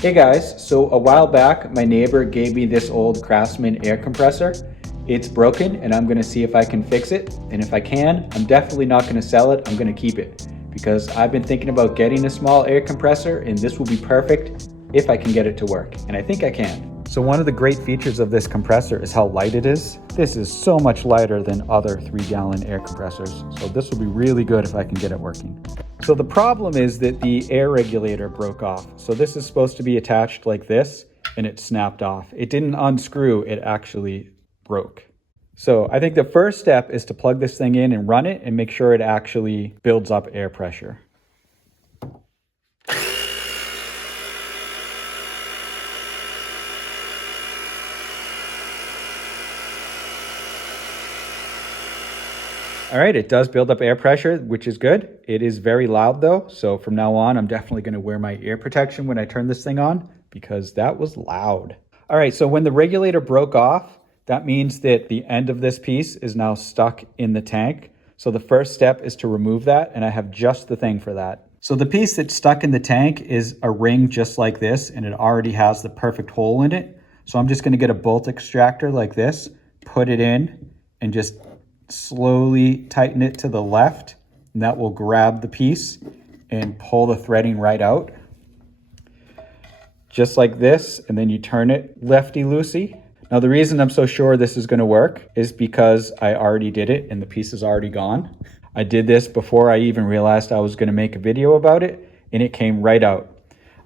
Hey guys, so a while back my neighbor gave me this old Craftsman air compressor. It's broken and I'm gonna see if I can fix it. And if I can, I'm definitely not gonna sell it, I'm gonna keep it. Because I've been thinking about getting a small air compressor and this will be perfect if I can get it to work. And I think I can. So one of the great features of this compressor is how light it is. This is so much lighter than other 3-gallon air compressors. So this will be really good if I can get it working. So the problem is that the air regulator broke off. So this is supposed to be attached like this and it snapped off. It didn't unscrew, it actually broke. So I think the first step is to plug this thing in and run it and make sure it actually builds up air pressure. All right, it does build up air pressure, which is good. It is very loud though, so from now on, I'm definitely gonna wear my ear protection when I turn this thing on because that was loud. All right, so when the regulator broke off, that means that the end of this piece is now stuck in the tank. So the first step is to remove that, and I have just the thing for that. So the piece that's stuck in the tank is a ring just like this, and it already has the perfect hole in it. So I'm just gonna get a bolt extractor like this, put it in, and just slowly tighten it to the left, and that will grab the piece and pull the threading right out. Just like this, and then you turn it lefty-loosey. Now the reason I'm so sure this is gonna work is because I already did it and the piece is already gone. I did this before I even realized I was gonna make a video about it, and it came right out.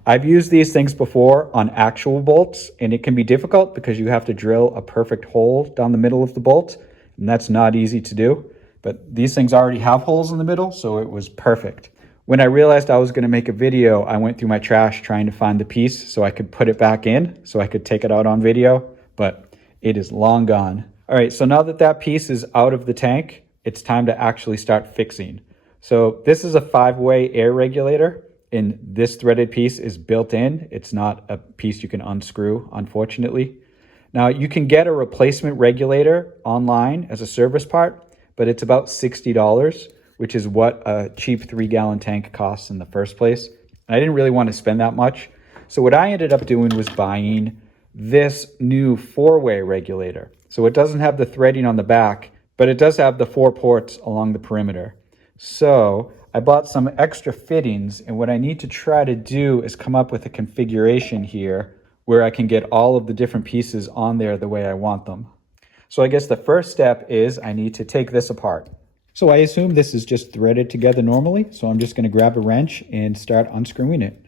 I've used these things before on actual bolts, and it can be difficult because you have to drill a perfect hole down the middle of the bolt, and that's not easy to do, but these things already have holes in the middle, so it was perfect. When I realized I was gonna make a video, I went through my trash trying to find the piece so I could put it back in, so I could take it out on video, but it is long gone. All right, so now that that piece is out of the tank, it's time to actually start fixing. So this is a 5-way air regulator, and this threaded piece is built in. It's not a piece you can unscrew, unfortunately. Now you can get a replacement regulator online as a service part, but it's about $60, which is what a cheap 3-gallon tank costs in the first place. And I didn't really want to spend that much. So what I ended up doing was buying this new 4-way regulator. So it doesn't have the threading on the back, but it does have the 4 ports along the perimeter. So I bought some extra fittings, and what I need to try to do is come up with a configuration here where I can get all of the different pieces on there the way I want them. So I guess the first step is I need to take this apart. So I assume this is just threaded together normally, so I'm just gonna grab a wrench and start unscrewing it.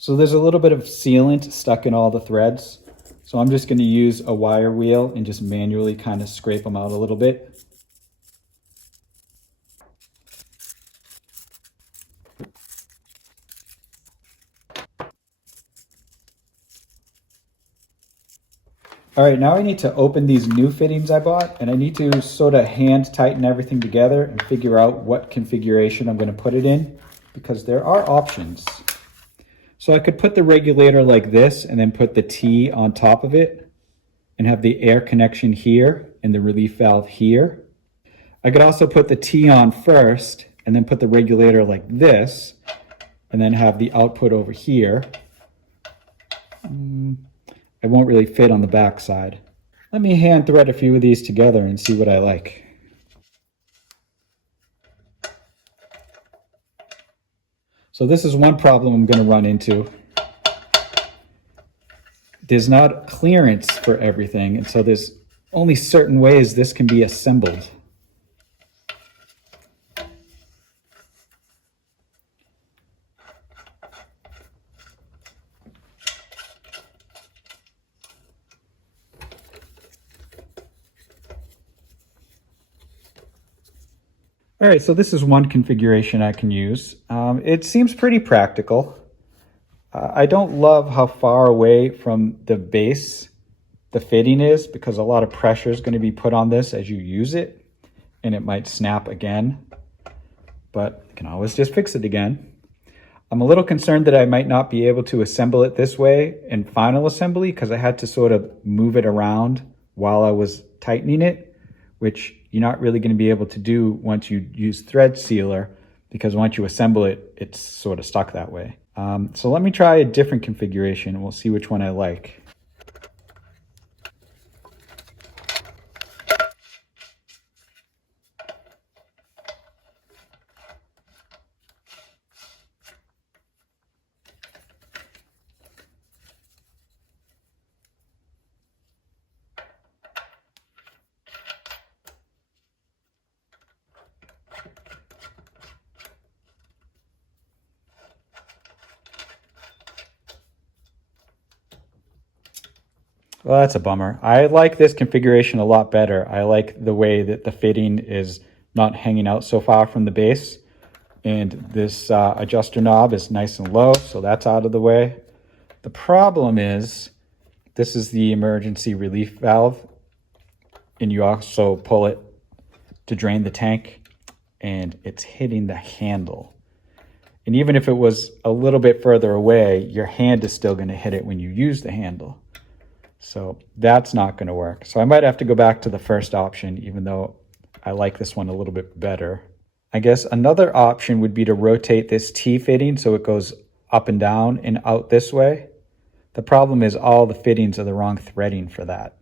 So there's a little bit of sealant stuck in all the threads. So I'm just going to use a wire wheel and just manually kind of scrape them out a little bit. All right, now I need to open these new fittings I bought, and I need to sort of hand tighten everything together and figure out what configuration I'm going to put it in, because there are options. So I could put the regulator like this and then put the T on top of it and have the air connection here and the relief valve here. I could also put the T on first and then put the regulator like this and then have the output over here. It won't really fit on the back side. Let me hand thread a few of these together and see what I like. So this is one problem I'm going to run into. There's not clearance for everything, and so there's only certain ways this can be assembled. All right, so this is one configuration I can use. It seems pretty practical. I don't love how far away from the base the fitting is, because a lot of pressure is going to be put on this as you use it, and it might snap again, but you can always just fix it again. I'm a little concerned that I might not be able to assemble it this way in final assembly, because I had to sort of move it around while I was tightening it, which you're not really going to be able to do once you use thread sealer, because once you assemble it, it's sort of stuck that way. So let me try a different configuration and we'll see which one I like. Well, that's a bummer. I like this configuration a lot better. I like the way that the fitting is not hanging out so far from the base. And this adjuster knob is nice and low, so that's out of the way. The problem is, this is the emergency relief valve, and you also pull it to drain the tank, and it's hitting the handle. And even if it was a little bit further away, your hand is still going to hit it when you use the handle. So that's not going to work. So I might have to go back to the first option, even though I like this one a little bit better. I guess another option would be to rotate this T-fitting so it goes up and down and out this way. The problem is all the fittings are the wrong threading for that.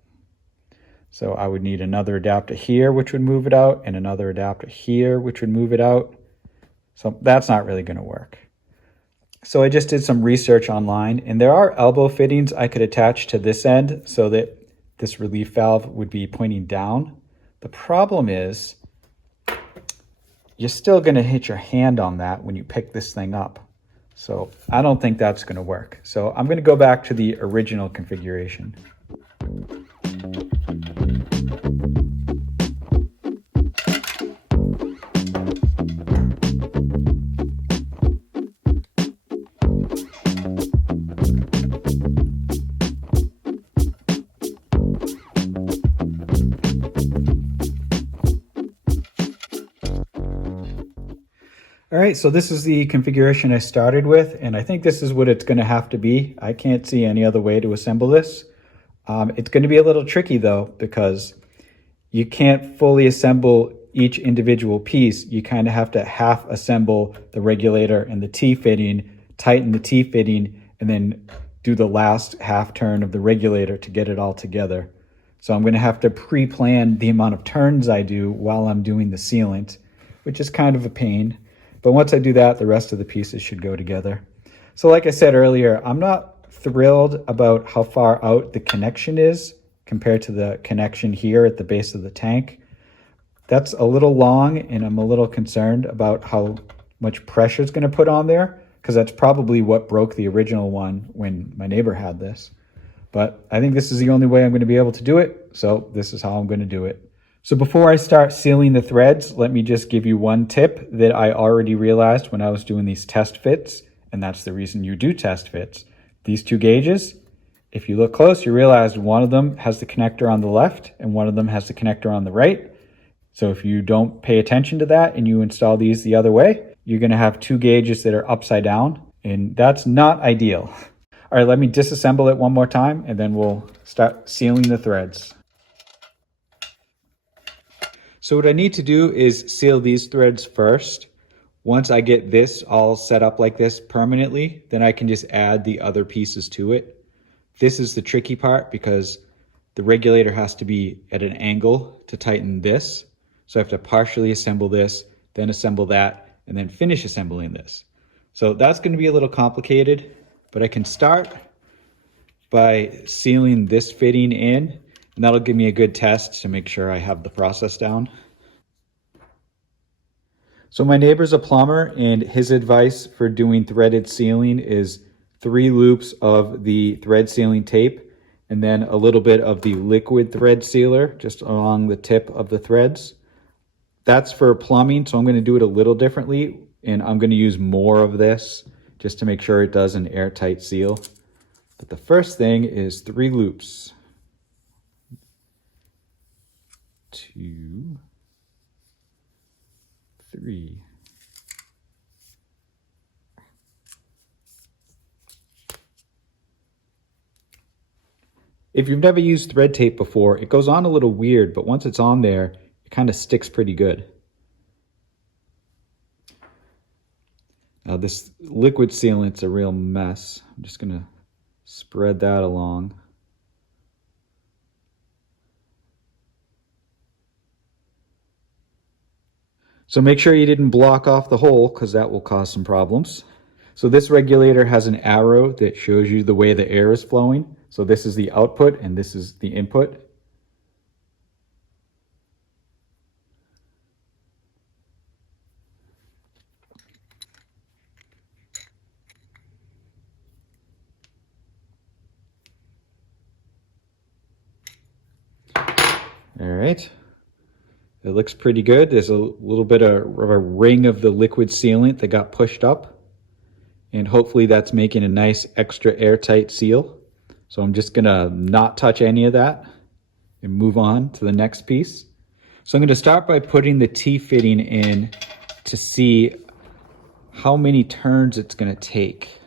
So I would need another adapter here, which would move it out, and another adapter here, which would move it out. So that's not really going to work. So I just did some research online, and there are elbow fittings I could attach to this end so that this relief valve would be pointing down. The problem is you're still going to hit your hand on that when you pick this thing up. So I don't think that's going to work. So I'm going to go back to the original configuration. All right, so this is the configuration I started with, and I think this is what it's going to have to be. I can't see any other way to assemble this. It's going to be a little tricky though, because you can't fully assemble each individual piece. You kind of have to half assemble the regulator and the T-fitting, tighten the T-fitting, and then do the last half turn of the regulator to get it all together. So I'm going to have to pre-plan the amount of turns I do while I'm doing the sealant, which is kind of a pain. But once I do that, the rest of the pieces should go together. So like I said earlier, I'm not thrilled about how far out the connection is compared to the connection here at the base of the tank. That's a little long, and I'm a little concerned about how much pressure it's going to put on there, because that's probably what broke the original one when my neighbor had this. But I think this is the only way I'm going to be able to do it, so this is how I'm going to do it. So before I start sealing the threads, let me just give you one tip that I already realized when I was doing these test fits, and that's the reason you do test fits. These two gauges, if you look close, you realize one of them has the connector on the left and one of them has the connector on the right. So if you don't pay attention to that and you install these the other way, you're going to have two gauges that are upside down, and that's not ideal. All right, let me disassemble it one more time and then we'll start sealing the threads. So what I need to do is seal these threads first. Once I get this all set up like this permanently, then I can just add the other pieces to it. This is the tricky part because the regulator has to be at an angle to tighten this. So I have to partially assemble this, then assemble that, and then finish assembling this. So that's going to be a little complicated, but I can start by sealing this fitting in, and that'll give me a good test to make sure I have the process down. So my neighbor's a plumber, and his advice for doing threaded sealing is 3 loops of the thread sealing tape and then a little bit of the liquid thread sealer just along the tip of the threads. That's for plumbing, so I'm going to do it a little differently, and I'm going to use more of this just to make sure it does an airtight seal. But the first thing is 3 loops. 2, 3. If you've never used thread tape before, it goes on a little weird, but once it's on there, it kind of sticks pretty good. Now this liquid sealant's a real mess. I'm just gonna spread that along. So make sure you didn't block off the hole because that will cause some problems. So this regulator has an arrow that shows you the way the air is flowing. So this is the output and this is the input. All right. It looks pretty good. There's a little bit of a ring of the liquid sealant that got pushed up. And hopefully that's making a nice extra airtight seal. So I'm just gonna not touch any of that and move on to the next piece. So I'm gonna start by putting the T-fitting in to see how many turns it's gonna take.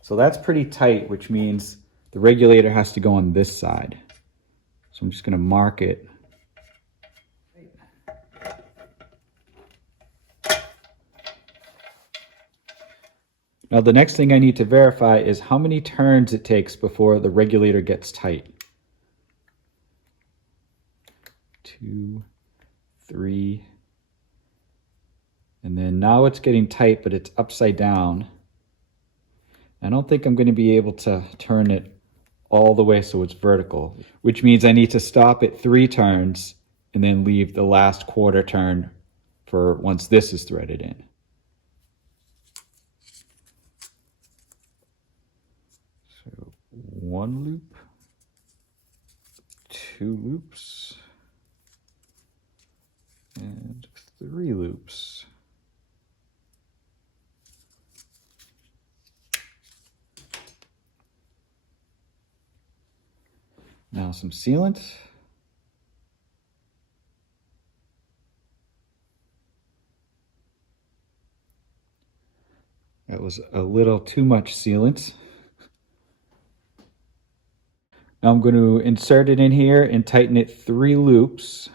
So that's pretty tight, which means the regulator has to go on this side. So I'm just gonna mark it. Now the next thing I need to verify is how many turns it takes before the regulator gets tight. 2, 3, and then now it's getting tight, but it's upside down. I don't think I'm going to be able to turn it all the way so it's vertical, which means I need to stop at 3 turns and then leave the last quarter turn for once this is threaded in. So 1 loop, 2 loops, and 3 loops. Now some sealant. That was a little too much sealant. Now I'm going to insert it in here and tighten it 3 loops.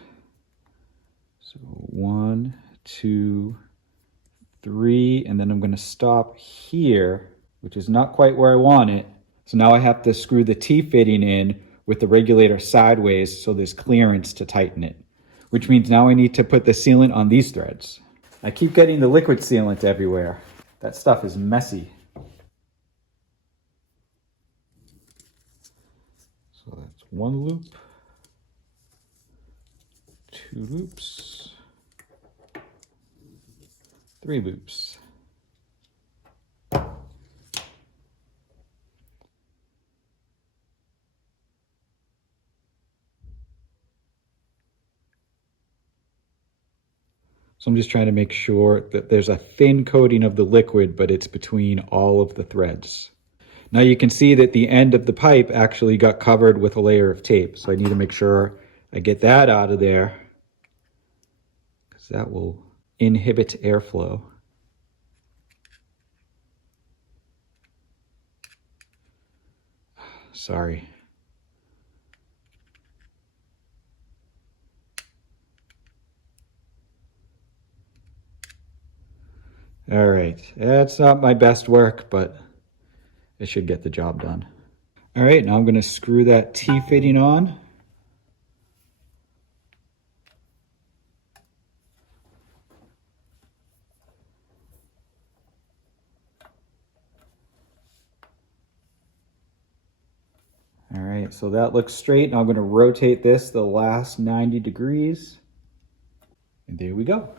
So 1, 2, 3, and then I'm going to stop here, which is not quite where I want it. So now I have to screw the T-fitting in with the regulator sideways so there's clearance to tighten it, which means now I need to put the sealant on these threads. I keep getting the liquid sealant everywhere. That stuff is messy. So that's 1 loop, 2 loops, 3 loops. So I'm just trying to make sure that there's a thin coating of the liquid, but it's between all of the threads. Now you can see that the end of the pipe actually got covered with a layer of tape. So I need to make sure I get that out of there because that will inhibit airflow. Sorry. All right, that's not my best work, but it should get the job done. All right, now I'm going to screw that T-fitting on. All right, so that looks straight. Now I'm going to rotate this the last 90 degrees. And there we go.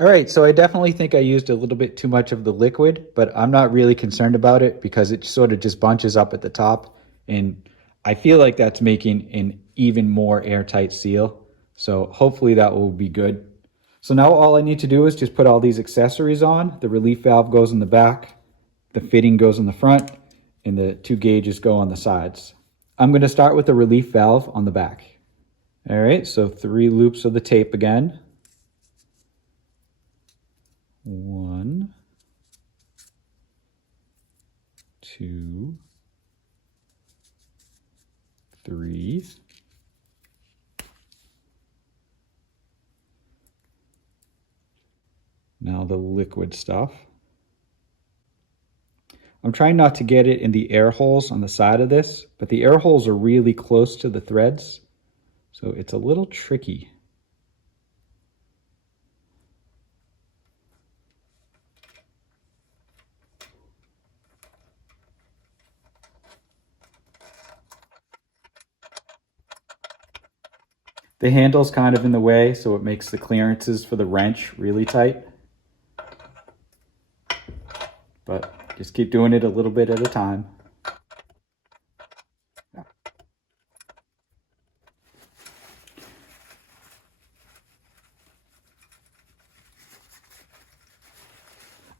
All right, so I definitely think I used a little bit too much of the liquid, but I'm not really concerned about it because it sort of just bunches up at the top. And I feel like that's making an even more airtight seal. So hopefully that will be good. So now all I need to do is just put all these accessories on. The relief valve goes in the back, the fitting goes in the front, and the 2 gauges go on the sides. I'm going to start with the relief valve on the back. All right, so 3 loops of the tape again. 1, 2, 3. Now the liquid stuff. I'm trying not to get it in the air holes on the side of this, but the air holes are really close to the threads, so it's a little tricky. The handle's kind of in the way, so it makes the clearances for the wrench really tight. But just keep doing it a little bit at a time.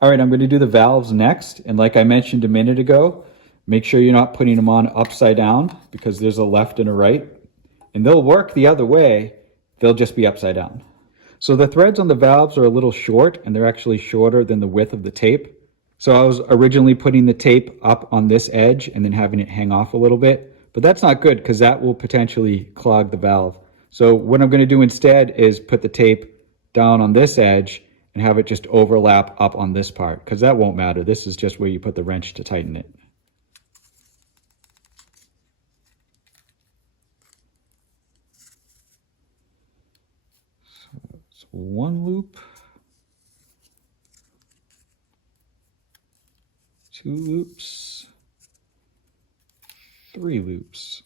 All right, I'm going to do the valves next. And like I mentioned a minute ago, make sure you're not putting them on upside down because there's a left and a right. And they'll work the other way, they'll just be upside down. So the threads on the valves are a little short, and they're actually shorter than the width of the tape. So I was originally putting the tape up on this edge and then having it hang off a little bit, but that's not good because that will potentially clog the valve. So what I'm going to do instead is put the tape down on this edge and have it just overlap up on this part, because that won't matter. This is just where you put the wrench to tighten it. So 1 loop, 2 loops, 3 loops.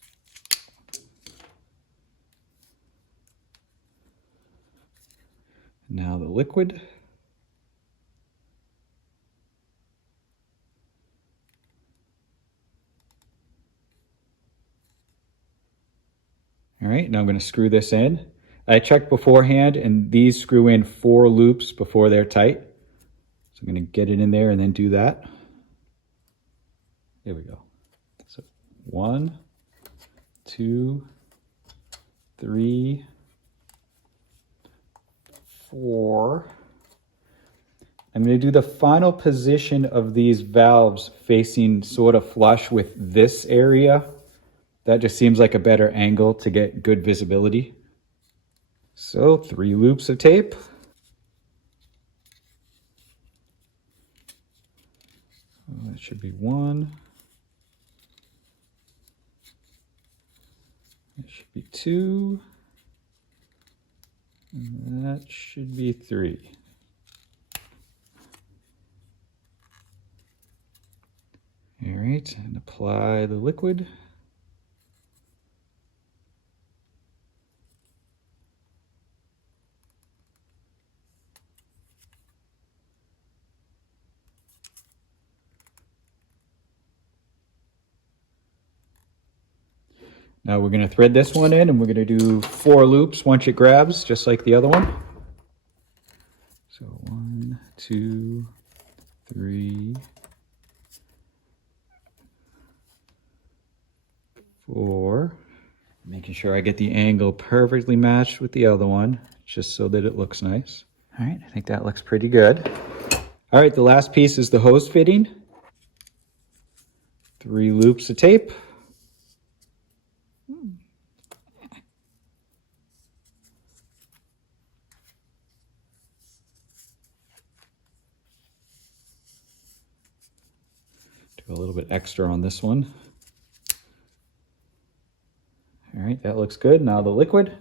Now the liquid. All right, now I'm going to screw this in. I checked beforehand, and these screw in 4 loops before they're tight. So I'm going to get it in there and then do that. There we go. So 1, 2, 3, 4. I'm going to do the final position of these valves facing sort of flush with this area. That just seems like a better angle to get good visibility. So 3 loops of tape. That should be 1. That should be 2. And that should be 3. All right, and apply the liquid. Now we're going to thread this one in, and we're going to do 4 loops once it grabs, just like the other one. So 1, 2, 3, 4. Making sure I get the angle perfectly matched with the other one, just so that it looks nice. All right, I think that looks pretty good. All right, the last piece is the hose fitting. 3 loops of tape. Do a little bit extra on this one. All right, that looks good. Now the liquid.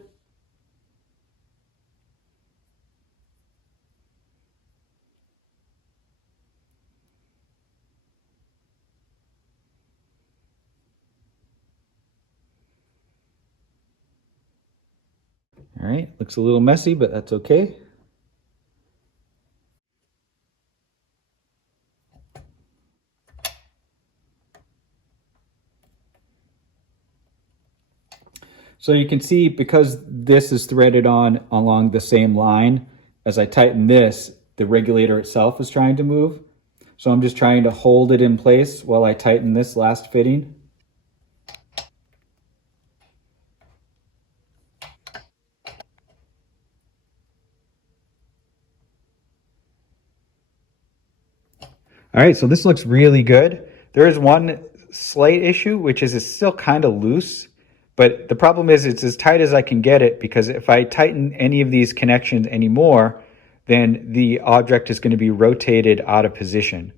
All right, looks a little messy, but that's okay. So you can see, because this is threaded on along the same line, as I tighten this, the regulator itself is trying to move. So I'm just trying to hold it in place while I tighten this last fitting. All right, so this looks really good. There is one slight issue, which is it's still kind of loose, but the problem is it's as tight as I can get it, because if I tighten any of these connections anymore, then the object is going to be rotated out of position.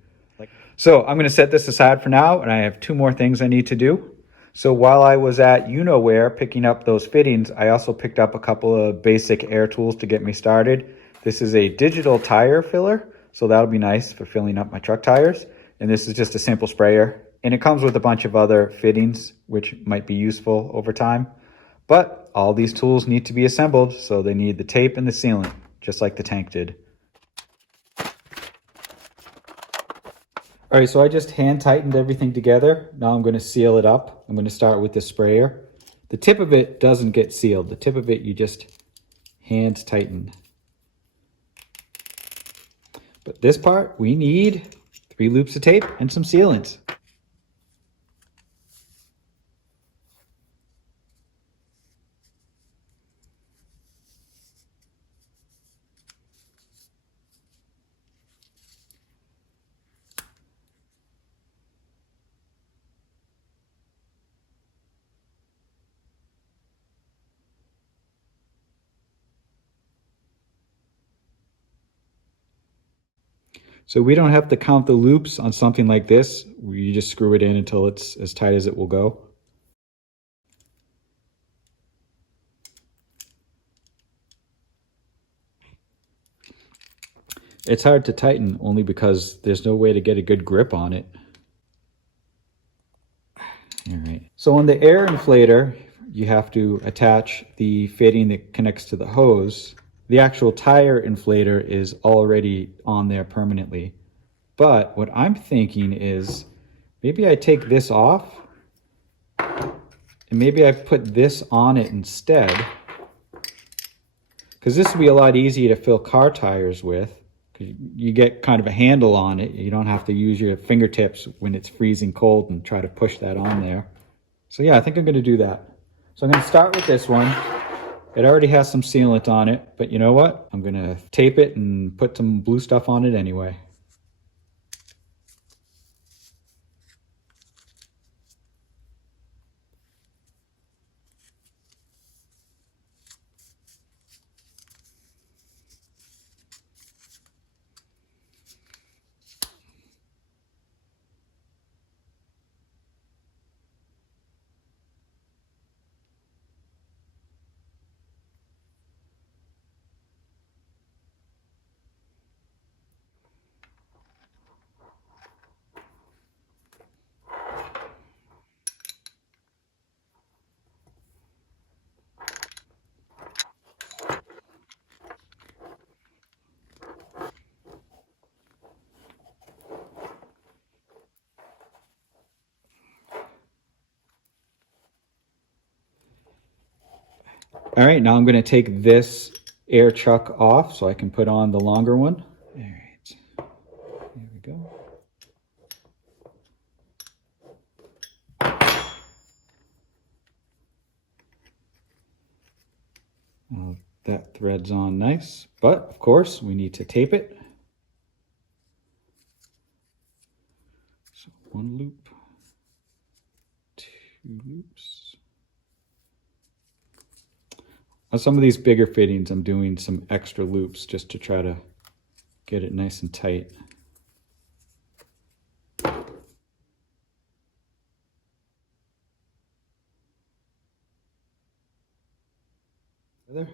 So I'm going to set this aside for now, and I have two more things I need to do. So while I was at you-know-where picking up those fittings, I also picked up a couple of basic air tools to get me started. This is a digital tire filler, so that'll be nice for filling up my truck tires. And this is just a simple sprayer. And it comes with a bunch of other fittings, which might be useful over time. But all these tools need to be assembled, so they need the tape and the sealant, just like the tank did. All right, so I just hand tightened everything together. Now I'm going to seal it up. I'm going to start with the sprayer. The tip of it doesn't get sealed. The tip of it you just hand tighten. But this part, we need 3 loops of tape and some sealants. So we don't have to count the loops on something like this. You just screw it in until it's as tight as it will go. It's hard to tighten only because there's no way to get a good grip on it. All right. So on the air inflator, you have to attach the fitting that connects to the hose. The actual tire inflator is already on there permanently. But what I'm thinking is maybe I take this off and maybe I put this on it instead, because this would be a lot easier to fill car tires with. You get kind of a handle on it. You don't have to use your fingertips when it's freezing cold and try to push that on there. So yeah, I think I'm going to do that. So I'm going to start with this one. It already has some sealant on it, but you know what? I'm going to tape it and put some blue stuff on it anyway. All right, now I'm going to take this air chuck off so I can put on the longer one. All right, there we go. That threads on nice, but of course we need to tape it. So 1 loop, 2 loops. On some of these bigger fittings, I'm doing some extra loops just to try to get it nice and tight. There.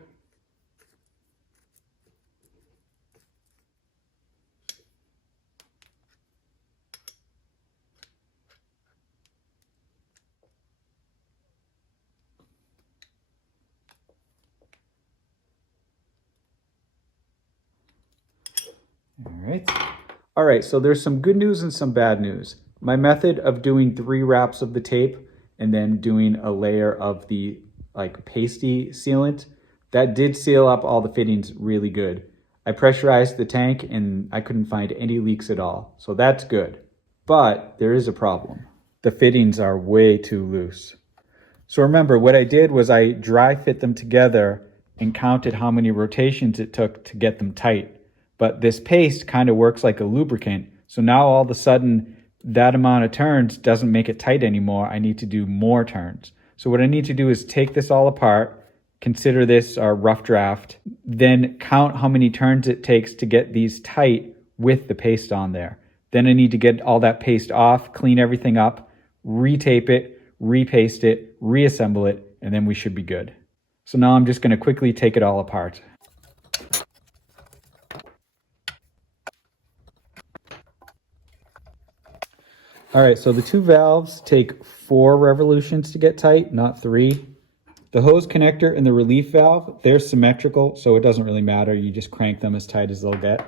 All right, so there's some good news and some bad news. My method of doing 3 wraps of the tape and then doing a layer of the pasty sealant, that did seal up all the fittings really good. I pressurized the tank and I couldn't find any leaks at all, so that's good. But there is a problem. The fittings are way too loose. So remember, what I did was I dry fit them together and counted how many rotations it took to get them tight. But this paste kind of works like a lubricant, So now all of a sudden, that amount of turns doesn't make it tight anymore. I need to do more turns. So what I need to do is take this all apart, consider this our rough draft, then count how many turns it takes to get these tight with the paste on there. Then I need to get all that paste off, clean everything up, retape it, repaste it, reassemble it, and then we should be good. So now I'm just going to quickly take it all apart. All right, so the two valves take 4 revolutions to get tight, not 3. The hose connector and the relief valve, they're symmetrical, so it doesn't really matter. You just crank them as tight as they'll get.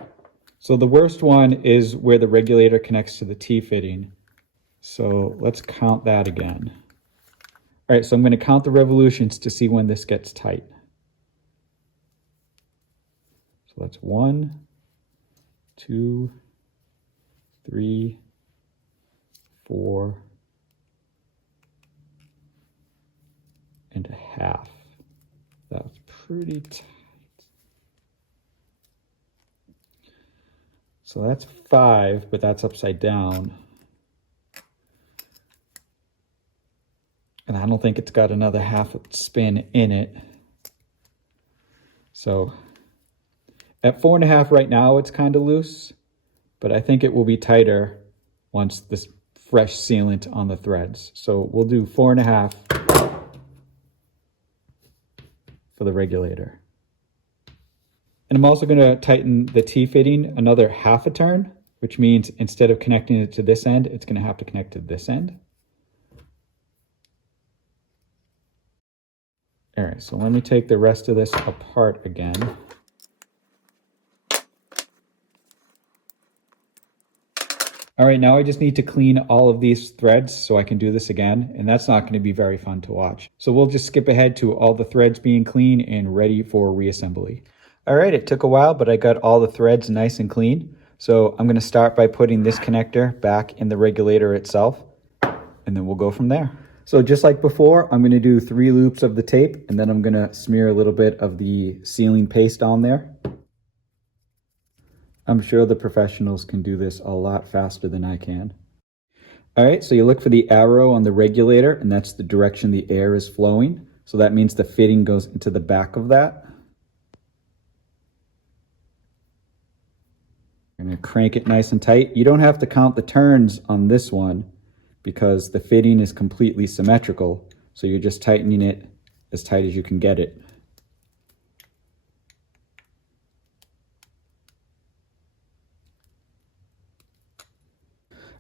So the worst one is where the regulator connects to the T-fitting. So let's count that again. All right, so I'm going to count the revolutions to see when this gets tight. So that's 1, 2, 3, 4 and a half. That's pretty tight. So that's 5, but that's upside down. And I don't think it's got another half a spin in it. So at 4.5 right now, it's kind of loose, but I think it will be tighter once this fresh sealant on the threads. So we'll do 4.5 for the regulator. And I'm also going to tighten the T-fitting another half a turn, which means instead of connecting it to this end, it's going to have to connect to this end. All right, so let me take the rest of this apart again. All right, now I just need to clean all of these threads so I can do this again, and that's not going to be very fun to watch. So we'll just skip ahead to all the threads being clean and ready for reassembly. All right, it took a while, but I got all the threads nice and clean. So I'm going to start by putting this connector back in the regulator itself, and then we'll go from there. So just like before, I'm going to do 3 loops of the tape, and then I'm going to smear a little bit of the sealing paste on there. I'm sure the professionals can do this a lot faster than I can. All right, so you look for the arrow on the regulator, and that's the direction the air is flowing. So that means the fitting goes into the back of that. I'm going to crank it nice and tight. You don't have to count the turns on this one because the fitting is completely symmetrical. So you're just tightening it as tight as you can get it.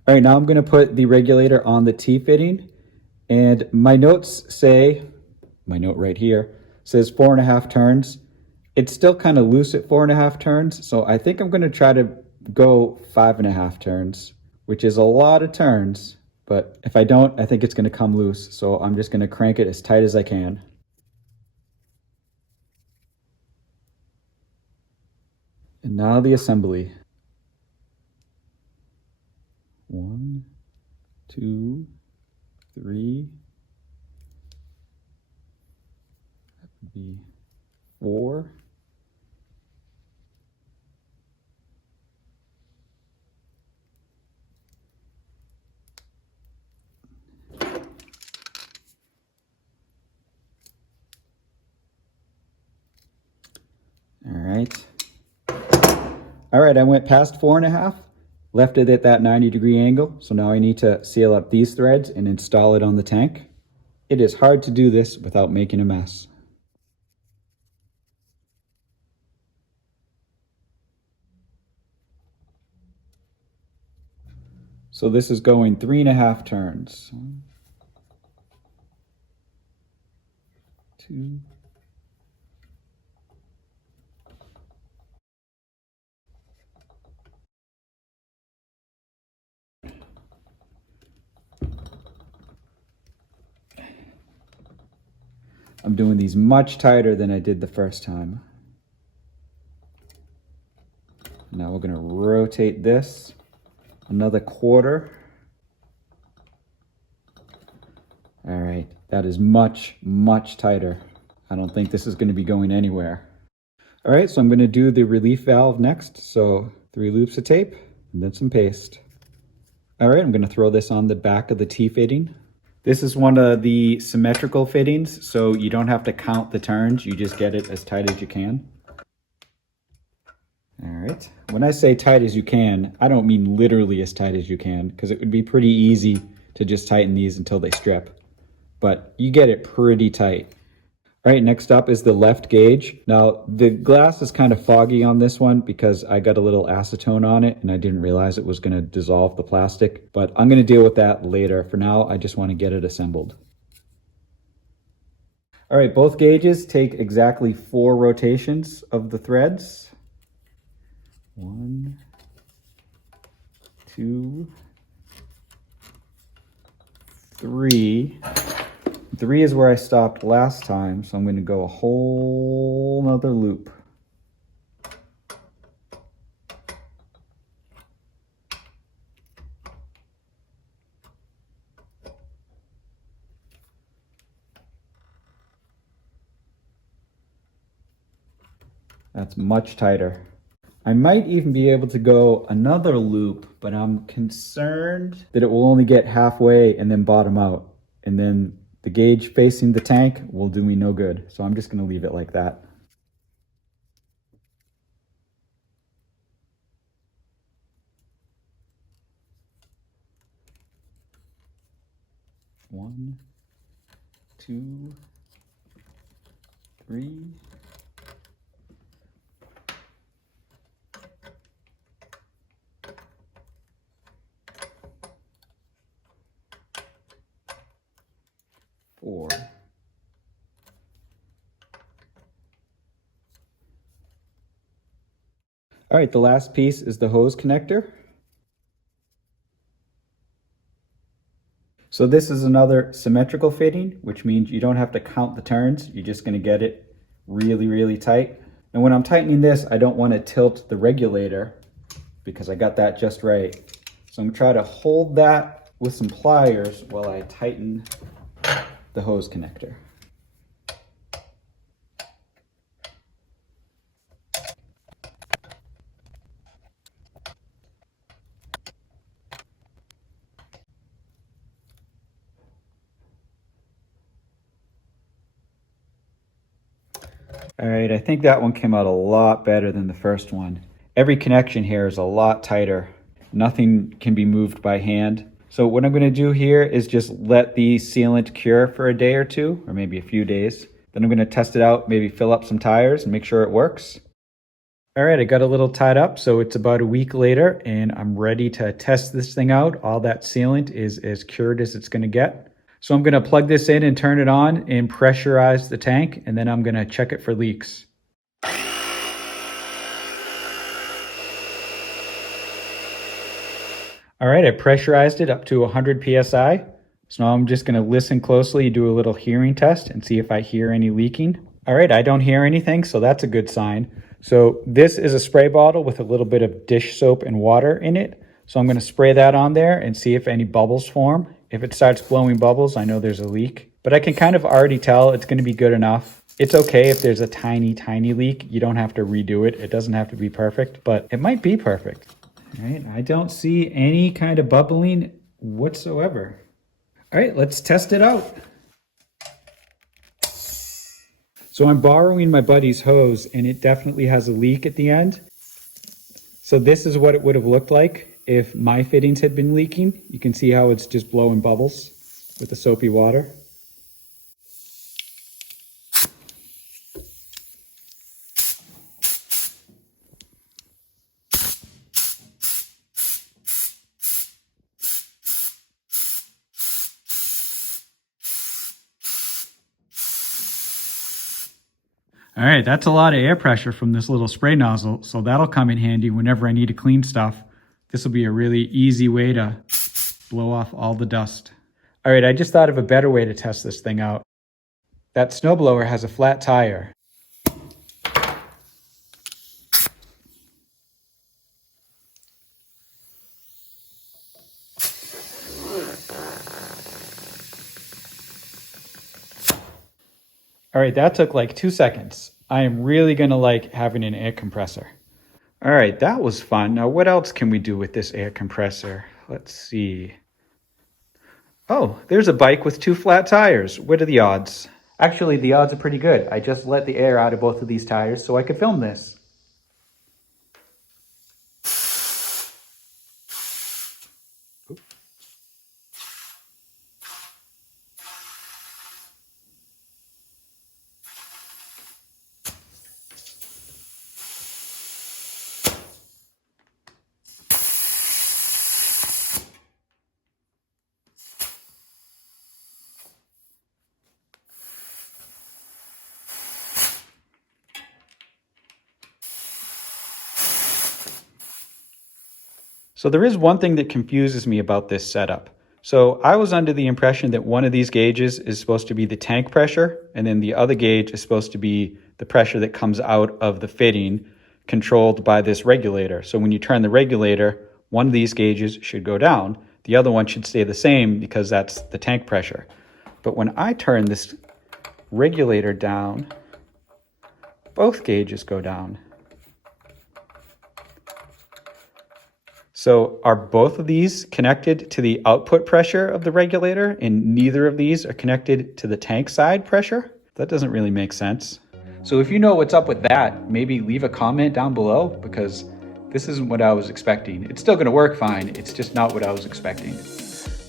All right, now I'm going to put the regulator on the T-fitting, and my notes say, my note right here, says 4.5 turns. It's still kind of loose at 4.5 turns, so I think I'm going to try to go 5.5 turns, which is a lot of turns, but if I don't, I think it's going to come loose, so I'm just going to crank it as tight as I can. And now the assembly. 1, 2, 3, that would be 4. All right, I went past 4.5. Left it at that 90-degree angle, so now I need to seal up these threads and install it on the tank. It is hard to do this without making a mess. So this is going 3.5 turns. 1, 2, I'm doing these much tighter than I did the first time. Now we're going to rotate this another 1/4. All right, that is much, much tighter. I don't think this is going to be going anywhere. All right, so I'm going to do the relief valve next. So 3 loops of tape, and then some paste. All right, I'm gonna throw this on the back of the T-fitting. This is one of the symmetrical fittings, so you don't have to count the turns, you just get it as tight as you can. All right, when I say tight as you can, I don't mean literally as tight as you can, because it would be pretty easy to just tighten these until they strip, but you get it pretty tight. All right, next up is the left gauge. Now, the glass is kind of foggy on this one because I got a little acetone on it and I didn't realize it was gonna dissolve the plastic, but I'm gonna deal with that later. For now, I just wanna get it assembled. All right, both gauges take exactly 4 rotations of the threads. 1, 2, 3. 3 is where I stopped last time, so I'm going to go a whole nother loop. That's much tighter. I might even be able to go another loop, but I'm concerned that it will only get halfway and then bottom out. And then the gauge facing the tank will do me no good. So I'm just gonna leave it like that. One, 2, 3. All right, the last piece is the hose connector. So this is another symmetrical fitting, which means you don't have to count the turns. You're just gonna get it really, really tight. And when I'm tightening this, I don't wanna tilt the regulator because I got that just right. So I'm gonna try to hold that with some pliers while I tighten the hose connector. All right, I think that one came out a lot better than the first one. Every connection here is a lot tighter. Nothing can be moved by hand. So what I'm gonna do here is just let the sealant cure for a day or two, or maybe a few days. Then I'm gonna test it out, maybe fill up some tires and make sure it works. All right, I got a little tied up, so it's about a week later and I'm ready to test this thing out. All that sealant is as cured as it's gonna get. So I'm gonna plug this in and turn it on and pressurize the tank, and then I'm gonna check it for leaks. All right, I pressurized it up to 100 PSI. So now I'm just gonna listen closely, do a little hearing test and see if I hear any leaking. All right, I don't hear anything, so that's a good sign. So this is a spray bottle with a little bit of dish soap and water in it. So I'm gonna spray that on there and see if any bubbles form. If it starts blowing bubbles, I know there's a leak, but I can kind of already tell it's gonna be good enough. It's okay if there's a tiny, tiny leak. You don't have to redo it. It doesn't have to be perfect, but it might be perfect. All right, I don't see any kind of bubbling whatsoever. All right, let's test it out. So I'm borrowing my buddy's hose and it definitely has a leak at the end. So this is what it would have looked like if my fittings had been leaking. You can see how it's just blowing bubbles with the soapy water. All right, that's a lot of air pressure from this little spray nozzle, so that'll come in handy whenever I need to clean stuff. This will be a really easy way to blow off all the dust. All right, I just thought of a better way to test this thing out. That snowblower has a flat tire. All right, that took like 2 seconds. I am really gonna like having an air compressor. All right, that was fun. Now, what else can we do with this air compressor? Let's see. Oh, there's a bike with 2 flat tires. What are the odds? Actually, the odds are pretty good. I just let the air out of both of these tires so I could film this. So there is one thing that confuses me about this setup. So I was under the impression that one of these gauges is supposed to be the tank pressure, and then the other gauge is supposed to be the pressure that comes out of the fitting controlled by this regulator. So when you turn the regulator, one of these gauges should go down. The other one should stay the same because that's the tank pressure. But when I turn this regulator down, both gauges go down. So are both of these connected to the output pressure of the regulator and neither of these are connected to the tank side pressure? That doesn't really make sense. So if you know what's up with that, maybe leave a comment down below because this isn't what I was expecting. It's still gonna work fine, it's just not what I was expecting.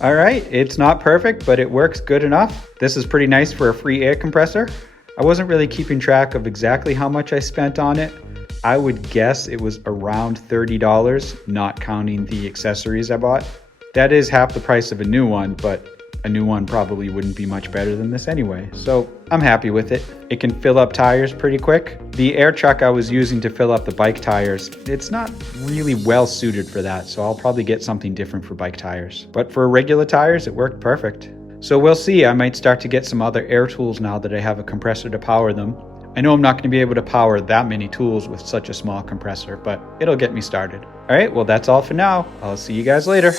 All right, it's not perfect, but it works good enough. This is pretty nice for a free air compressor. I wasn't really keeping track of exactly how much I spent on it. I would guess it was around $30, not counting the accessories I bought. That is half the price of a new one, but a new one probably wouldn't be much better than this anyway. So I'm happy with it. It can fill up tires pretty quick. The air truck I was using to fill up the bike tires, it's not really well suited for that. So I'll probably get something different for bike tires. But for regular tires, it worked perfect. So we'll see. I might start to get some other air tools now that I have a compressor to power them. I know I'm not going to be able to power that many tools with such a small compressor, but it'll get me started. All right, well, that's all for now. I'll see you guys later.